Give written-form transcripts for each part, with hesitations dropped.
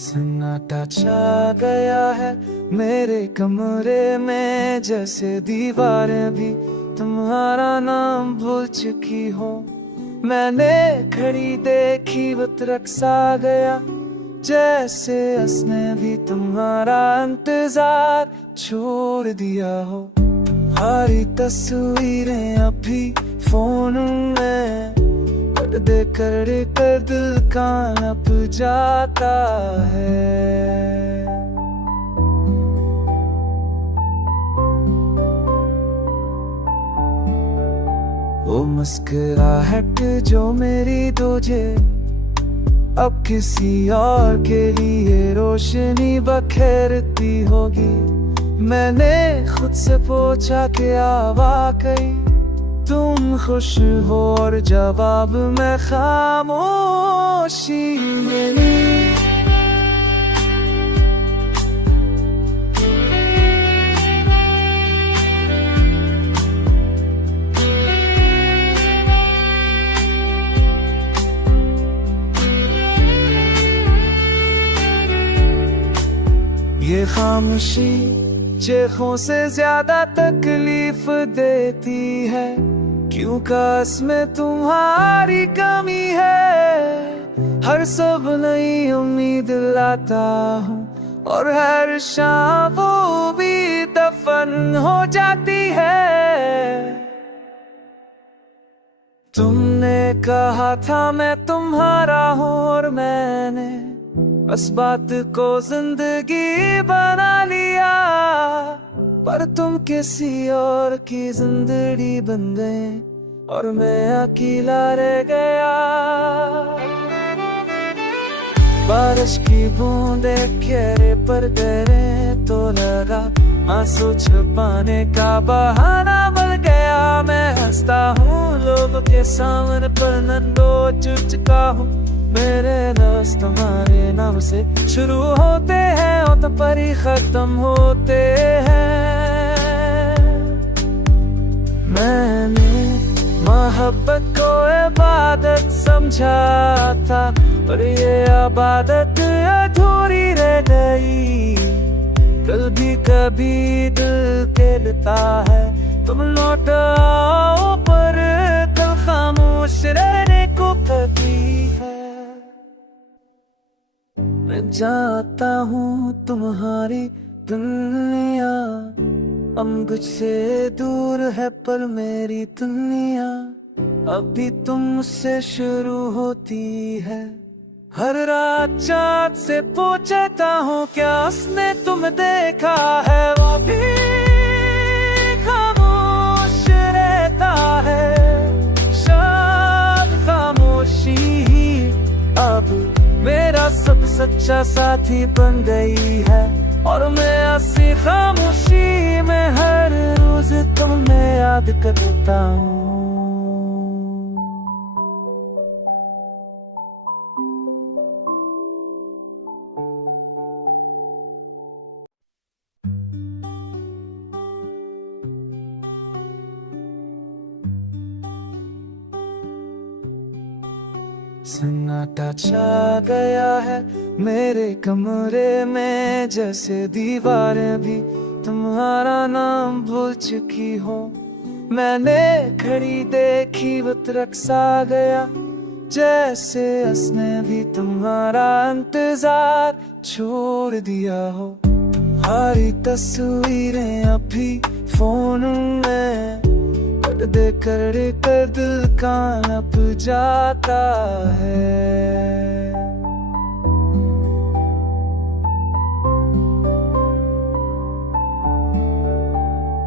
सन्नाटा छा गया है मेरे कमरे में, जैसे दीवारें भी तुम्हारा नाम भूल चुकी हो। मैंने घड़ी देखी वो तरक्सा गया, जैसे उसने भी तुम्हारा इंतजार छोड़ दिया हो। तुम्हारी तस्वीरें अभी फोन में पर्दे कर दिल कांप जाता है। वो मुस्कुराहट जो मेरी तुझे अब किसी और के लिए रोशनी बखेरती होगी। मैंने खुद से पूछा क्या वाकई तुम खुश हो, और जवाब में खामोशी मिली। ये खामोशी चेखों से ज्यादा तकलीफ देती है, क्यों काश में तुम्हारी कमी है। हर सब नई उम्मीद लाता हूँ, और हर शाम वो भी दफन हो जाती है। तुमने कहा था मैं तुम्हारा हूँ, और मैंने बस बात को जिंदगी बना लिया। पर तुम किसी और की जिंदगी बन गए, और मैं अकेला रह गया। बारिश की बूंदे चेहरे पर गिरे तो लगा आंसू छुपाने का बहाना बन गया। मैं हंसता हूँ लोगों के सामने, पर नंदो चुका हूँ। मेरे दोस्त तुम्हारे नाम से शुरू होते हैं और तो पर ही खत्म होते हैं। मैंने मोहब्बत को इबादत समझा था, पर ये इबादत अधूरी रह गई। दिल भी कभी दिल कहता है तुम लौट आओ, पर दिल खामोश रहने को कहती है। मैं जाता हूँ तुम्हारी दुनिया अब मुझसे दूर है, पर मेरी दुनिया अभी तुमसे शुरू होती है। हर रात चाँद से पूछता हूँ क्या उसने तुम देखा है, वो भी खामोश रहता है। शायद खामोशी ही अब मेरा सब सच्चा साथी बन गई है, और मैं ऐसी खामोशी में हर रोज तुम्हें याद करता हूँ। सन्नाटा छा गया है मेरे कमरे में, जैसे दीवारें भी तुम्हारा नाम भूल चुकी हो। मैंने घड़ी देखी वो तरक्सा गया, जैसे उसने भी तुम्हारा इंतजार छोड़ दिया हो। तुम्हारी तस्वीरें अभी फोन में पर्दे कर दिल कांप जाता है।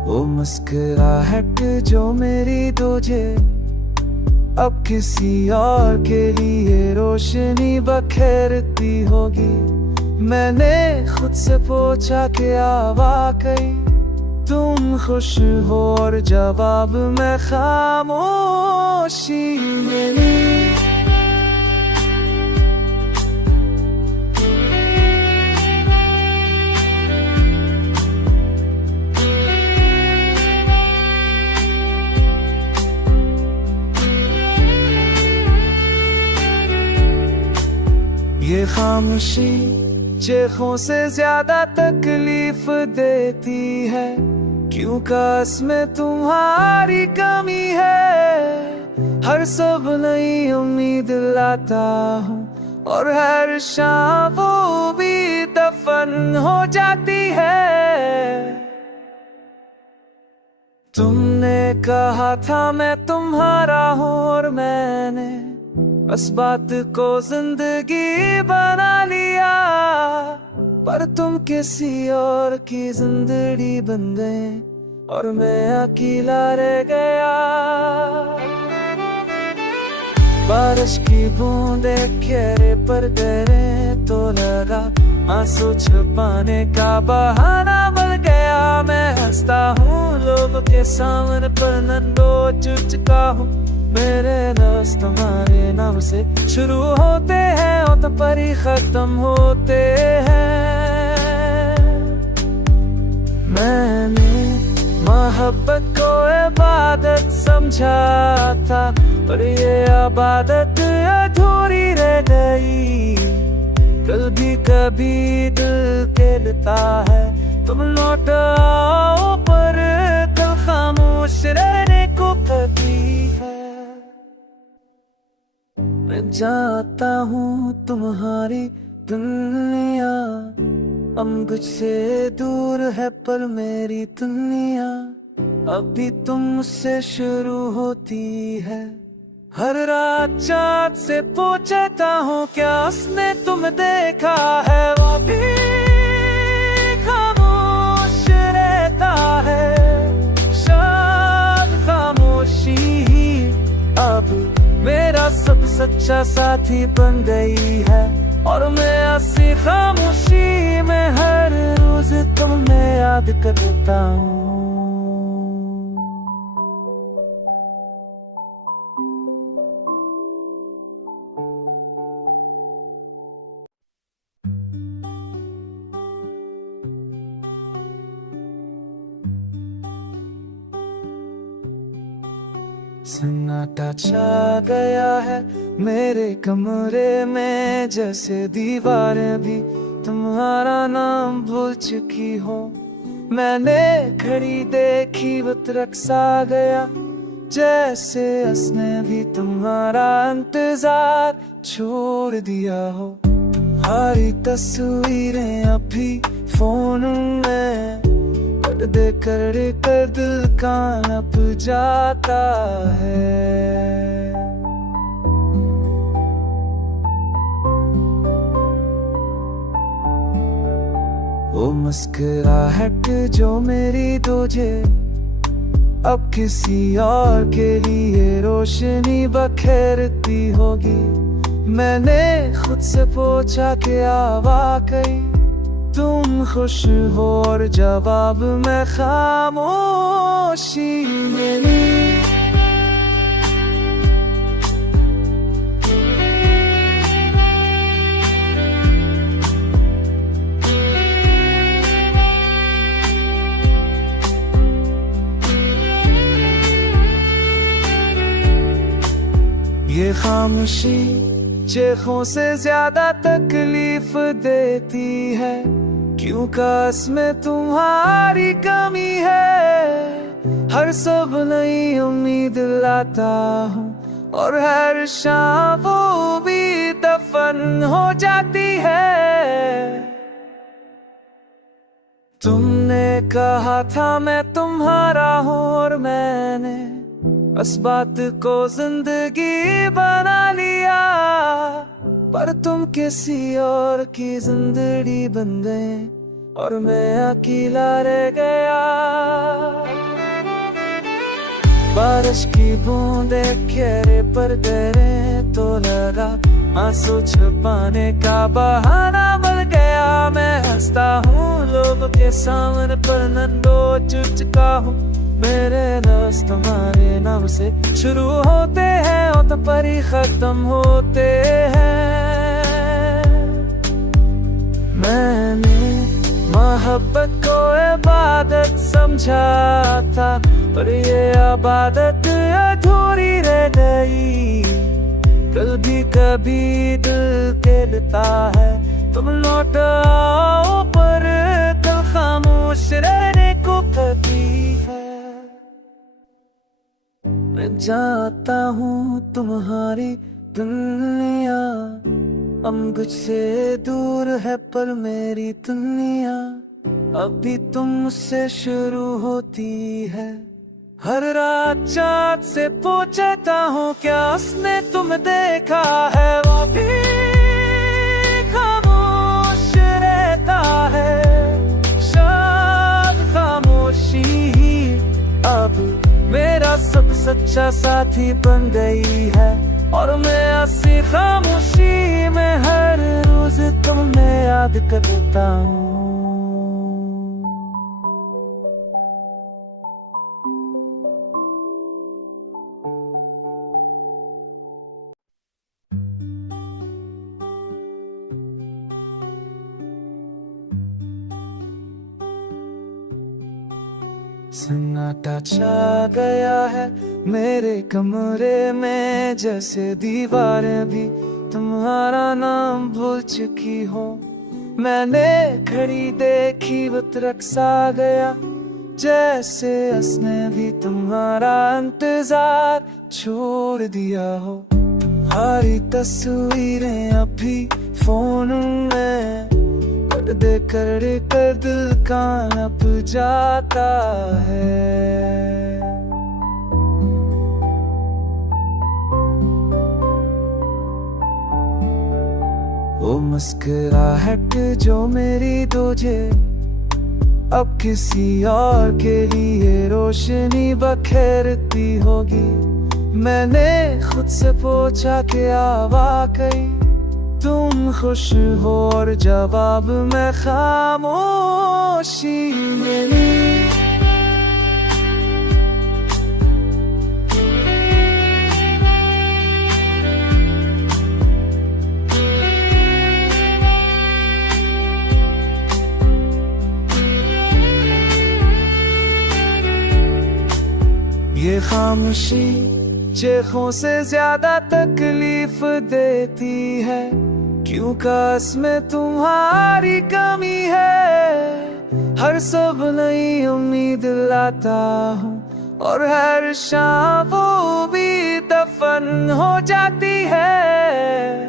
वो मुस्कुराहट जो मेरी तुझे अब किसी और के लिए रोशनी बखेरती होगी। मैंने खुद से पूछा क्या वाकई तुम खुश हो, और जवाब में खामोशी मिली। ये खामोशी चेखों से ज्यादा तकलीफ देती है, क्यों काश में तुम्हारी कमी है। हर सब नई उम्मीद लाता हूँ और हर शाम वो भी दफन हो जाती है। तुमने कहा था मैं तुम्हारा हूँ और मैंने बस बात को जिंदगी बना लिया, पर तुम किसी और की जिंदगी बन गए और मैं अकेला रह गया। बारिश की बूंदे चेहरे पर गिरे तो लगा आंसू छुपाने का बहाना मिल गया। मैं हंसता हूँ लोगों के सामने पर नंदो चुचका हूँ। मेरे दोस्त तुम्हारे नाम से शुरू होते हैं और तो पर ही खत्म होते हैं। मैंने मोहब्बत को इबादत समझा था, पर ये इबादत अधूरी रह गई। दिल भी कभी दिल कहता है तुम लौट आओ, पर दिल खामोश रहने को कहती है। मैं जाता हूँ तुम्हारी दुनिया, अब मुझसे दूर है पर मेरी दुनिया अभी तुमसे शुरू होती है। हर रात चाँद से पूछता हूँ क्या उसने तुम देखा है, वो भी खामोश रहता है। शायद खामोशी ही अब मेरा सब सच्चा साथी बन गई है, और मैं ऐसी खामोशी में हर रोज तुम्हें याद करता हूँ। सन्नाटा छा गया है मेरे कमरे में, जैसे दीवारें भी तुम्हारा नाम भूल चुकी हो। मैंने घड़ी देखी वो तरक्सा गया, जैसे उसने भी तुम्हारा इंतजार छोड़ दिया हो। तुम्हारी तस्वीरें अभी फोन में देख कर दिल कांप जाता है। वो मुस्कुराहट जो मेरी तुझे अब किसी और के लिए रोशनी बखेरती होगी। मैंने खुद से पूछा क्या वाकई तुम खुश हो, और जवाब में खामोशी मिली। ये खामोशी चेखों से ज्यादा तकलीफ देती है, क्यों काश में तुम्हारी कमी है। हर सब नई उम्मीद लाता हूँ और हर शाम वो भी दफन हो जाती है। तुमने कहा था मैं तुम्हारा हूँ और मैंने बस बात को जिंदगी बना लिया, पर तुम किसी और की जिंदगी बन गए और मैं अकेला रह गया। बारिश की बूंदे चेहरे पर गिरे तो लगा आंसू छुपाने का बहाना मिल गया। मैं हंसता हूँ लोगों के सामने पर नंदो चुचका हूँ। मेरे दोस्त तुम्हारे नाम से शुरू होते हैं और तो पर ही खत्म होते हैं। मैंने मोहब्बत को इबादत समझा था, पर ये इबादत अधूरी रह गई। दिल भी कभी दिल कहता है तुम लौट आओ, पर दिल खामोश रहने को कहती है। मैं जाता हूँ तुम्हारी दुनिया, अब मुझसे दूर है पर मेरी दुनिया अभी तुमसे शुरू होती है। हर रात चाँद से पूछता हूँ, क्या उसने तुम देखा है? वो भी खामोश रहता है, शायद खामोशी ही अब मेरा सब सच्चा साथी बन गई है। और मैं ऐसी खामोशी में हर रोज तुम्हें याद करता हूँ। सन्नाटा छा गया है मेरे कमरे में, जैसे दीवारें भी तुम्हारा नाम भूल चुकी हो। मैंने घड़ी देखी वो रक्सा गया, जैसे उसने भी तुम्हारा इंतजार छोड़ दिया हो। तुम्हारी तस्वीरें अभी फोन में कर दिल कांप जाता है। वो मुस्कुराहट जो मेरी तुझे अब किसी और के लिए रोशनी बखेरती होगी। मैंने खुद से पूछा क्या वाकई तुम खुश हो, और जवाब में खामोशी मिली। ये खामोशी चेखों से ज्यादा तकलीफ देती है, क्यों काश में तुम्हारी कमी है। हर सब नई उम्मीद लाता हूँ, और हर शाम वो भी दफन हो जाती है।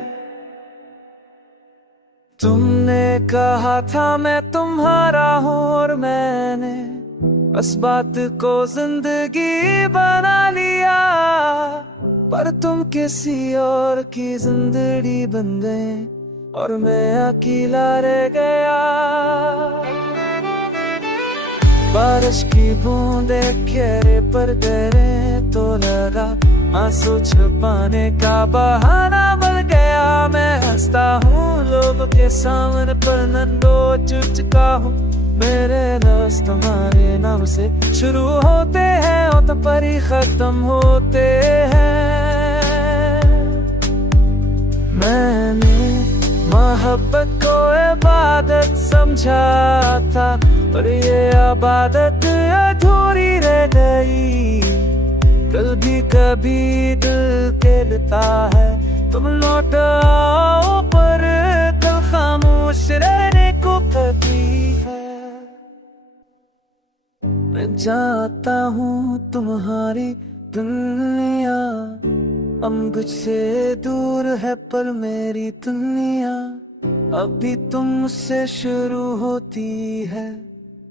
तुमने कहा था मैं तुम्हारा हूँ, और मैंने बस बात को जिंदगी बना लिया। पर तुम किसी और की जिंदगी बन गए, और मैं अकेला रह गया। बारिश की बूंदे चेहरे पर गिरे तो लगा आंसू छुपाने का बहाना बन गया। मैं हंसता हूँ लोगों के सामने, पर नंदो चुका हूँ। मेरे रस तुम्हारे नाम से शुरू होते हैं और तो पर ही खत्म होते हैं। मैंने मोहब्बत को इबादत समझा था, पर ये इबादत अधूरी रह गई। दिल भी कभी दिल कहता है तुम लौट आओ, पर दिल खामोश रहने को कहती है। मैं जाता हूँ तुम्हारी दुनिया, अब मुझसे दूर है पर मेरी दुनिया अभी तुमसे शुरू होती है।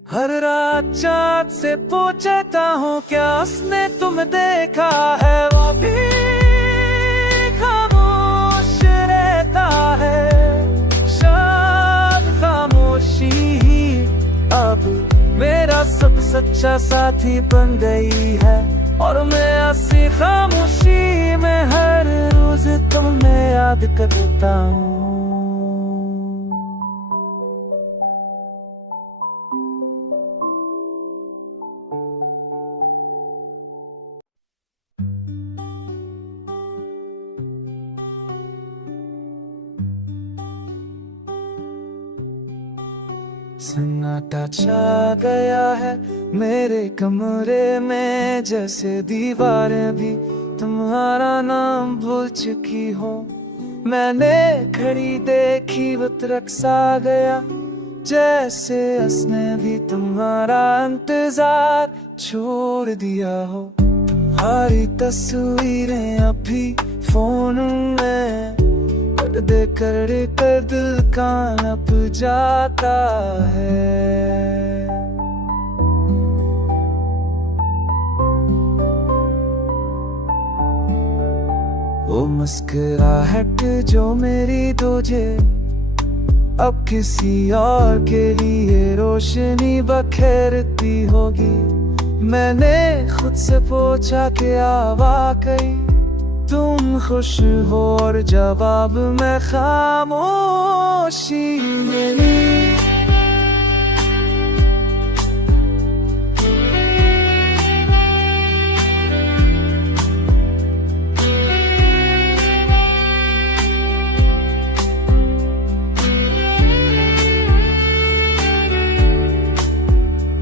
हर रात चाँद से पूछता हूँ, क्या उसने तुम देखा है? वो भी खामोश रहता है, शायद खामोशी ही अब मेरा सब सच्चा साथी बन गई है। और मैं ऐसी खामोशी में हर रोज तुम्हें याद करता हूँ। सन्नाटा छा गया है मेरे कमरे में, जैसे दीवारें भी तुम्हारा नाम भूल चुकी हो। मैंने घड़ी देखी वो तरक्सा गया, जैसे उसने भी तुम्हारा इंतजार छोड़ दिया हो। तुम्हारी तस्वीरें अभी फोन में पर्दे कर दिल कांप जाता है। वो मुस्कुराहट जो मेरी तुझे अब किसी और के लिए रोशनी बखेरती होगी। मैंने खुद से पूछा क्या वाकई तुम खुश हो, और जवाब में खामोशी मिली।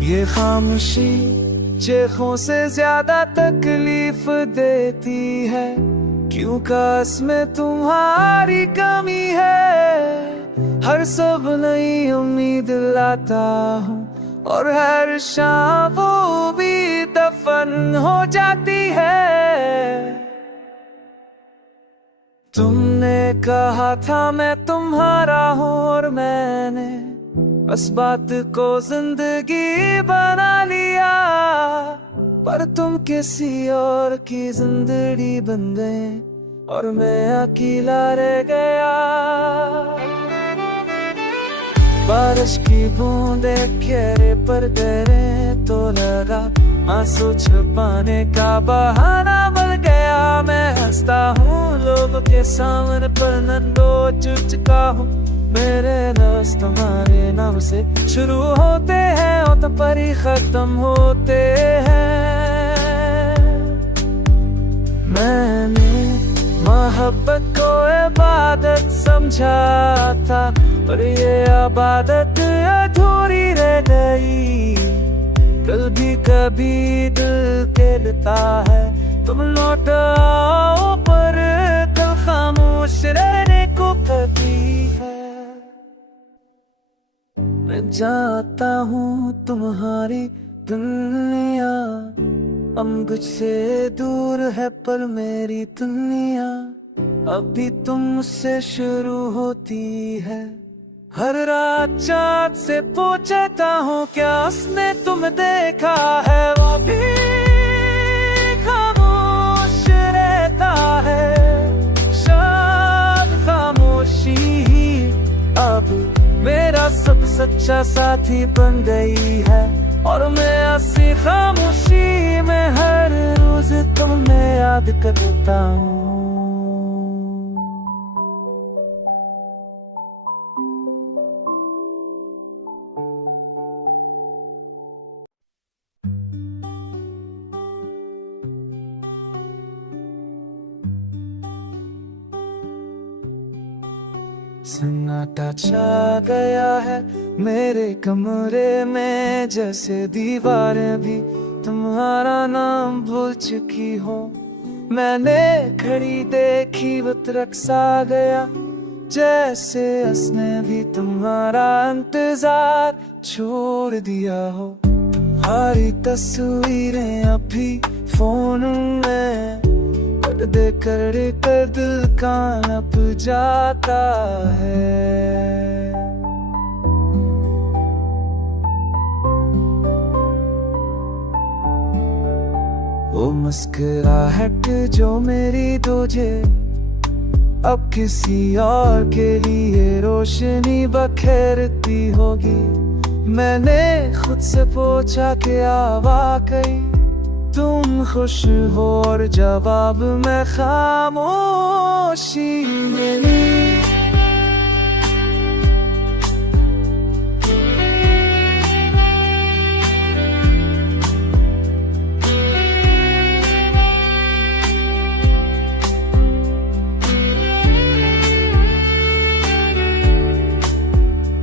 ये खामोशी चेखों से ज्यादा तकलीफ देती है, क्यों काश में तुम्हारी कमी है। हर सब नई उम्मीद लाता हूँ, और हर शाम वो भी दफन हो जाती है। तुमने कहा था मैं तुम्हारा हूँ, और मैंने बस बात को जिंदगी बना लिया। पर तुम किसी और की जिंदगी बन गए, और मैं अकेला रह गया। बारिश की बूंदे चेहरे पर गिरे तो लगा आंसू छुपाने का बहाना मिल गया। मैं हंसता हूँ लोगों के सामने, पर नंदो चुका हूँ। मेरे लफ्ज़ तुम्हारे नाम से शुरू होते हैं और तो पर ही खत्म होते हैं। मैंने मोहब्बत को इबादत समझा था, पर ये इबादत अधूरी रह गई। दिल भी कभी दिल कहता है तुम लौट आओ, पर दिल खामोश रहने को कहती है। मैं जाता हूँ तुम्हारी दुनिया अब मुझसे दूर है, पर मेरी दुनिया अभी तुमसे शुरू होती है। हर रात चाँद से पूछता हूँ क्या उसने तुम देखा है, वो भी खामोश रहता है। शायद खामोशी ही अब मेरा सब सच्चा साथी बन गई है, और मैं ऐसी खामोशी में हर रोज तुम्हें याद करता हूँ। सन्नाटा छा गया है मेरे कमरे में, जैसे दीवारें भी तुम्हारा नाम भूल चुकी हो। मैंने घड़ी देखी वो तरक्सा गया, जैसे उसने भी तुम्हारा इंतजार छोड़ दिया हो। तुम्हारी तस्वीरें अभी फोन में पर्दे कर दिल कांप जाता है। वो मुस्कुराहट जो मेरी तुझे अब किसी और के लिए रोशनी बखेरती होगी। मैंने खुद से पूछा क्या वाकई तुम खुश हो, और जवाब में खामोशी मिली।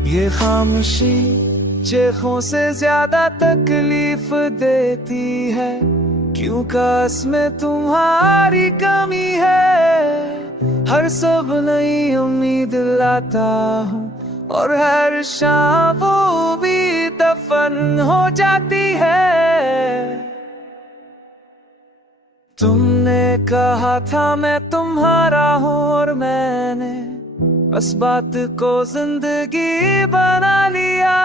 ये खामोशी चेखों से ज्यादा तकलीफ देती है, क्यों काश में तुम्हारी कमी है। हर सब नई उम्मीद लाता हूँ और हर शाम वो भी दफन हो जाती है। तुमने कहा था मैं तुम्हारा हूँ और मैंने बस बात को जिंदगी बना लिया,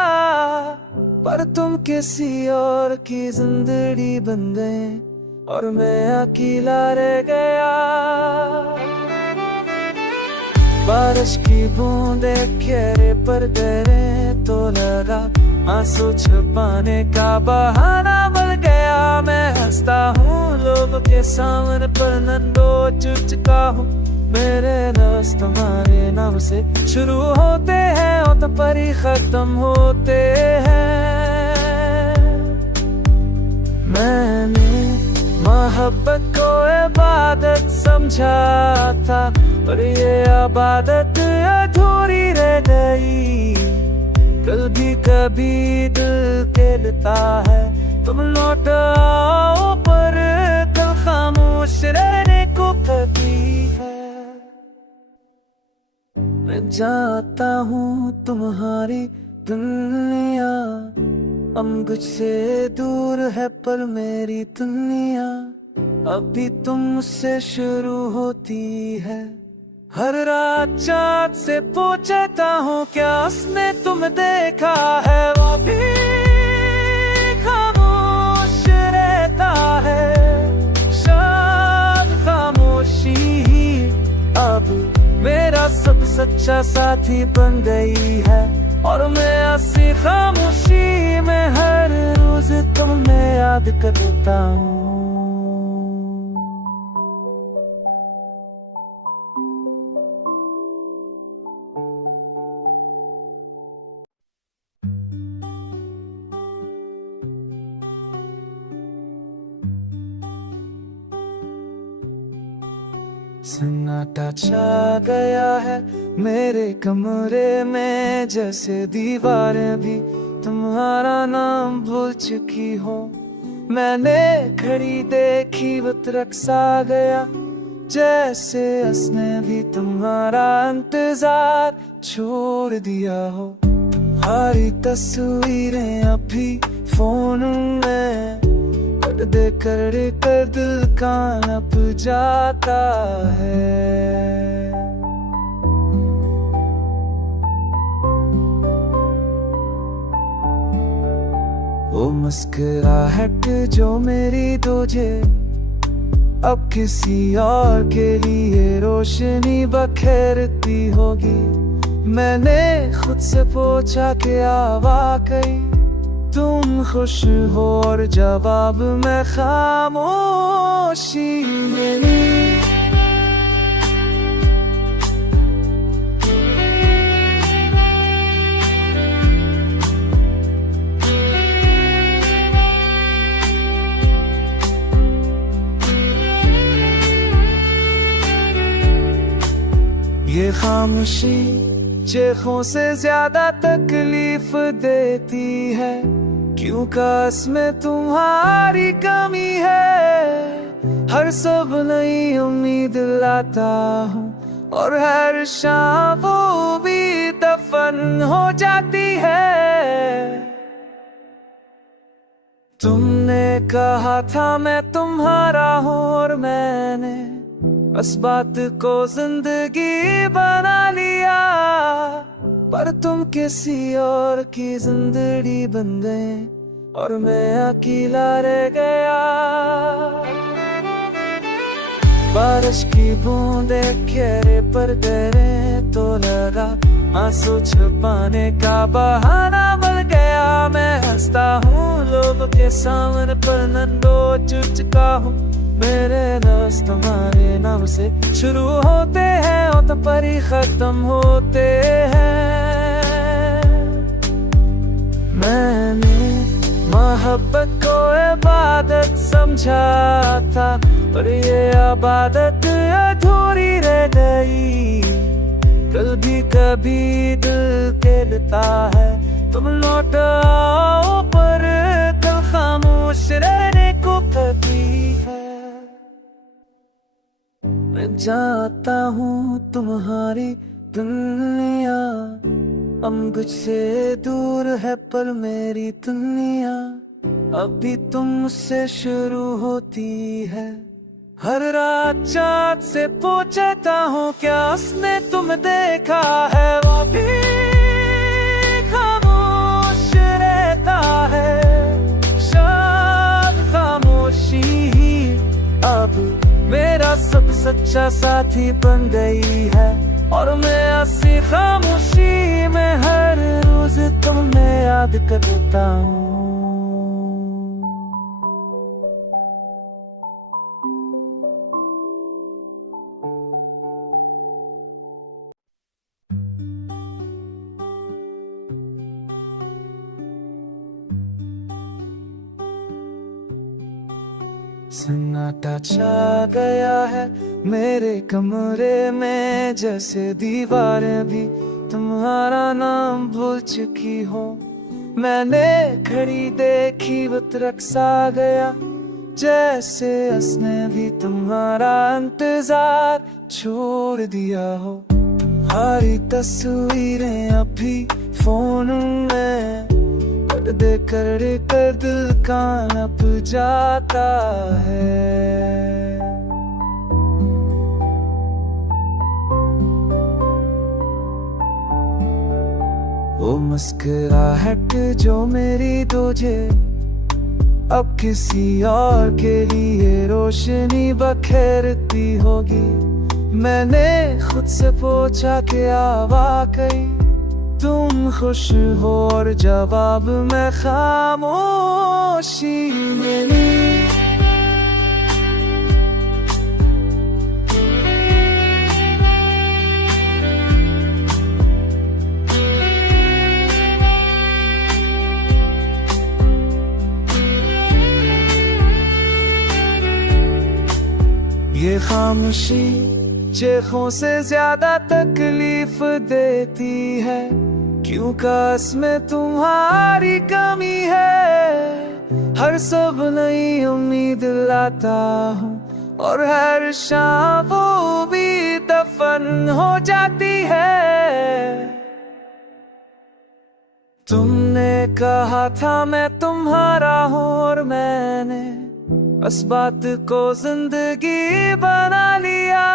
पर तुम किसी और की जिंदगी बन गए और मैं अकेला रह गया। बारिश की बूंदे चेहरे पर गिरे तो लगा आंसू छुपाने का बहाना बन गया। मैं हंसता हूँ लोगों के सामने पर नंदो चुचका हूँ। मेरे लफ्ज़ तुम्हारे नाम से शुरू होते हैं और तो पर ही खत्म होते हैं। मैंने मोहब्बत को इबादत समझा था, पर ये इबादत अधूरी रह गई। दिल भी कभी दिल कहता है तुम लौट आओ, पर दिल खामोश रहने को कहती है। मैं जाता हूँ तुम्हारी दुनिया, हम कुछ से दूर है पर मेरी दुनिया अभी तुमसे शुरू होती है। हर रात चाँद से पूछता हूँ क्या उसने तुम देखा है, वो भी खामोश रहता है। शायद खामोशी ही अब मेरा सब सच्चा साथी बन गई है, और मैं ऐसी खामोशी में हर रोज तुम्हें याद करता हूँ। सन्नाटा छा गया है मेरे कमरे में, जैसे दीवारें भी तुम्हारा नाम भूल चुकी हो। मैंने घड़ी देखी वो रक्सा गया, जैसे उसने भी तुम्हारा इंतजार छोड़ दिया हो। तुम्हारी तस्वीरें अभी फोन में देख कर दिल कांप जाता है। वो मुस्कुराहट जो मेरी तुझे अब किसी और के लिए रोशनी बखेरती होगी। मैंने खुद से पूछा क्या वाकई तुम खुश हो, और जवाब में खामोशी मिली। ये खामोशी चेखों से ज्यादा तकलीफ देती है, क्यों काश में तुम्हारी कमी है। हर सब नई उम्मीद लाता हूँ और हर शाम वो भी दफन हो जाती है। तुमने कहा था मैं तुम्हारा हूँ और मैंने बस बात को जिंदगी बना लिया, पर तुम किसी और की जिंदगी बन गए और मैं अकेला रह गया। बारिश की बूंदे चेहरे पर गिरे तो लगा आंसू छुपाने का बहाना बन गया। मैं हंसता हूँ लोगों के सामने पर नंदो चुचका हूँ। मेरे लफ्ज़ तुम्हारे नाम से शुरू होते हैं और तो पर ही खत्म होते हैं। मैंने मोहब्बत को इबादत समझा था, पर ये इबादत अधूरी रह गई। दिल भी कभी दिल कहता है तुम लौट आओ, पर दिल खामोश रहने को कहती है। मैं जाता हूँ तुम्हारी दुनिया, अब मुझसे दूर है पर मेरी दुनिया अभी तुमसे शुरू होती है। हर रात चाँद से पूछता हूँ क्या उसने तुम देखा है, वो भी खामोश रहता है। शायद खामोशी ही अब मेरा सब सच्चा साथी बन गई है, और मैं ऐसी खामोशी में हर रोज तुम्हें याद करता हूँ। सन्नाटा छा गया है मेरे कमरे में, जैसे दीवारें भी तुम्हारा नाम भूल चुकी हो। मैंने घड़ी देखी वो रक्सा गया, जैसे उसने भी तुम्हारा इंतजार छोड़ दिया हो। तुम्हारी तस्वीरें अभी फोन में कर दिल कांप जाता है। वो मुस्कुराहट जो मेरी तुझे अब किसी और के लिए रोशनी बखेरती होगी। मैंने खुद से पूछा क्या वाकई तुम खुश हो, और जवाब में खामोशी मिली। ये खामोशी चेखों से ज्यादा तकलीफ देती है, क्यों काश में तुम्हारी कमी है। हर सब नई उम्मीद लाता हूँ, और हर शाम वो भी दफन हो जाती है। तुमने कहा था मैं तुम्हारा हूँ, और मैंने बस बात को जिंदगी बना लिया,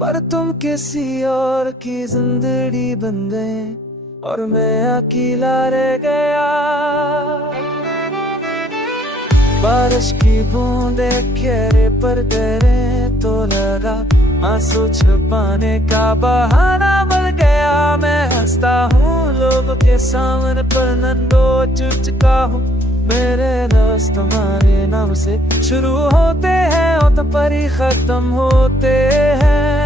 पर तुम किसी और की जिंदगी बन गए, और मैं अकेला रह गया। बारिश की बूंदे चेहरे पर गिरे तो लगा आंसू छुपाने का बहाना बन गया। मैं हंसता हूँ लोगों के सामने पर नंदो चुका हूँ। मेरे दोस्त तुम्हारे नाम से शुरू होते हैं और तो पर ही खत्म होते हैं।